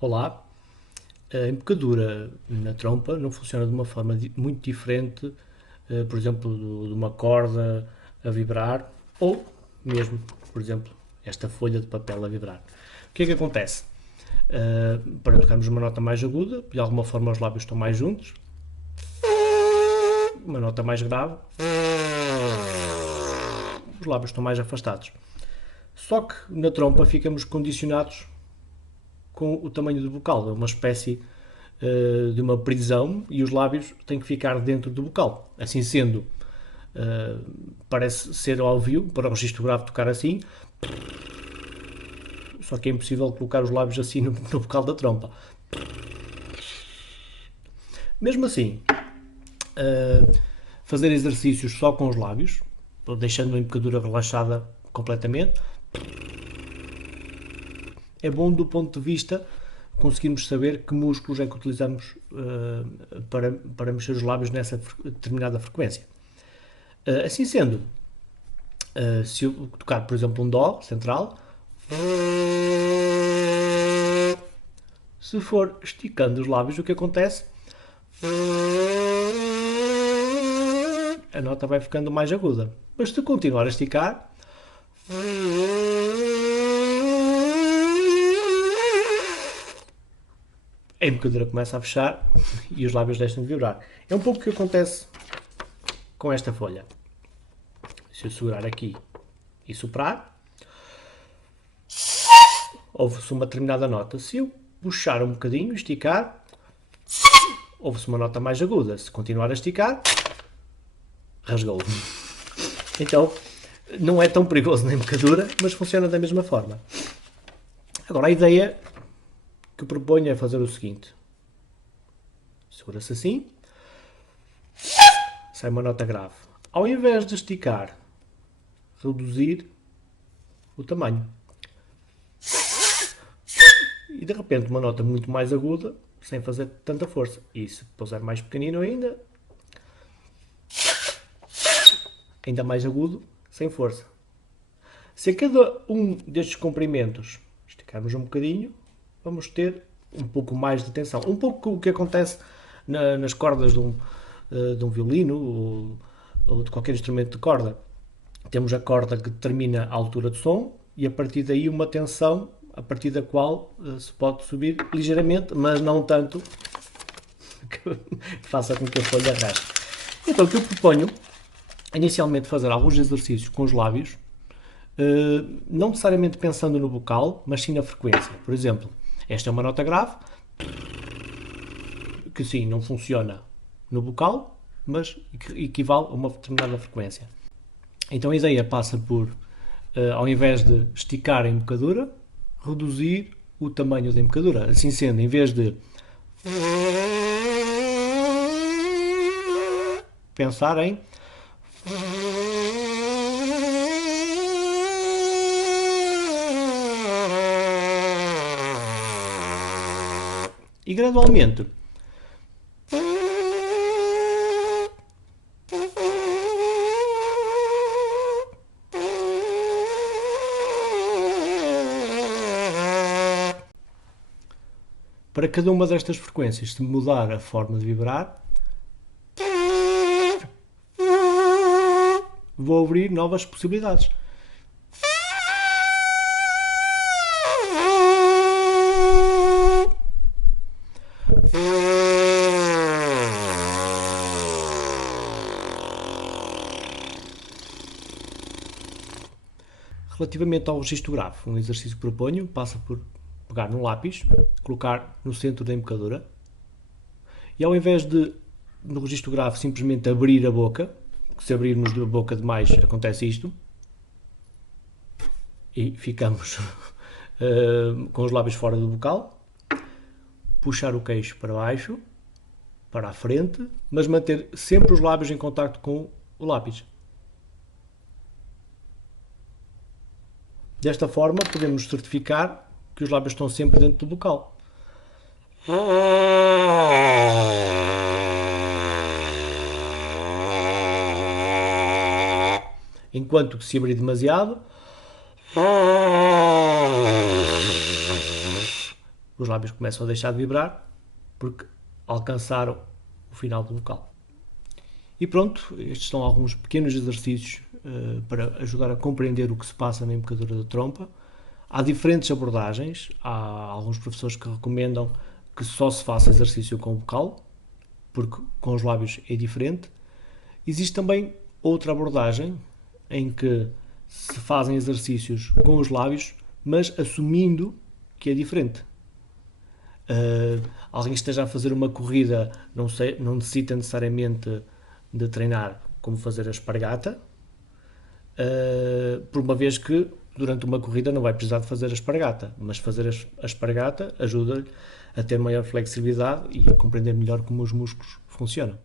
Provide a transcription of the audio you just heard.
Olá, a embocadura na trompa não funciona de uma forma muito diferente, por exemplo, de uma corda a vibrar ou mesmo, por exemplo, esta folha de papel a vibrar. O que é que acontece? Para tocarmos uma nota mais aguda, de alguma forma os lábios estão mais juntos, uma nota mais grave, os lábios estão mais afastados. Só que na trompa ficamos condicionados com o tamanho do bocal, é uma espécie de uma prisão e os lábios têm que ficar dentro do bocal. Assim sendo, parece ser óbvio para o registro grave tocar assim, só que é impossível colocar os lábios assim no bocal da trompa. Mesmo assim, fazer exercícios só com os lábios, deixando a embocadura relaxada completamente, é bom do ponto de vista conseguirmos saber que músculos é que utilizamos para mexer os lábios nessa determinada frequência. Assim sendo, se eu tocar, por exemplo, um Dó central, se for esticando os lábios, o que acontece? A nota vai ficando mais aguda. Mas se continuar a esticar, a embocadura começa a fechar e os lábios deixam de vibrar. É um pouco o que acontece com esta folha. Se eu segurar aqui e soprar, ouve-se uma determinada nota. Se eu puxar um bocadinho, esticar, ouve-se uma nota mais aguda. Se continuar a esticar, rasgou. Então, não é tão perigoso na embocadura, mas funciona da mesma forma. Agora, a ideia que proponho é fazer o seguinte. Segura-se assim, sai uma nota grave. Ao invés de esticar, reduzir o tamanho. E de repente uma nota muito mais aguda, sem fazer tanta força. E se puser mais pequenino ainda mais agudo, sem força. Se a cada um destes comprimentos esticarmos um bocadinho, vamos ter um pouco mais de tensão. Um pouco o que acontece nas cordas de um violino ou de qualquer instrumento de corda. Temos a corda que determina a altura do som e a partir daí uma tensão a partir da qual se pode subir ligeiramente, mas não tanto que faça com que a folha rasgue. Então o que eu proponho é inicialmente fazer alguns exercícios com os lábios, não necessariamente pensando no vocal, mas sim na frequência. Por exemplo, esta é uma nota grave, que sim, não funciona no vocal, mas equivale a uma determinada frequência. Então a ideia passa por, ao invés de esticar a embocadura, reduzir o tamanho da embocadura. Assim sendo, em vez de pensar em e gradualmente para cada uma destas frequências, se mudar a forma de vibrar, vou abrir novas possibilidades. Relativamente ao registro grave, um exercício que proponho passa por pegar num lápis, colocar no centro da embocadura e ao invés de, no registro grave, simplesmente abrir a boca, porque se abrirmos a boca demais acontece isto, e ficamos com os lábios fora do bocal, puxar o queixo para baixo, para a frente, mas manter sempre os lábios em contacto com o lápis. Desta forma, podemos certificar que os lábios estão sempre dentro do bocal. Enquanto que se abrir demasiado, os lábios começam a deixar de vibrar porque alcançaram o final do vocal. E pronto, estes são alguns pequenos exercícios para ajudar a compreender o que se passa na embocadura da trompa. Há diferentes abordagens, há alguns professores que recomendam que só se faça exercício com o vocal, porque com os lábios é diferente. Existe também outra abordagem em que se fazem exercícios com os lábios, mas assumindo que é diferente. Alguém que esteja a fazer uma corrida não necessita necessariamente de treinar como fazer a espargata, por uma vez que durante uma corrida não vai precisar de fazer a espargata, mas fazer a espargata ajuda-lhe a ter maior flexibilidade e a compreender melhor como os músculos funcionam.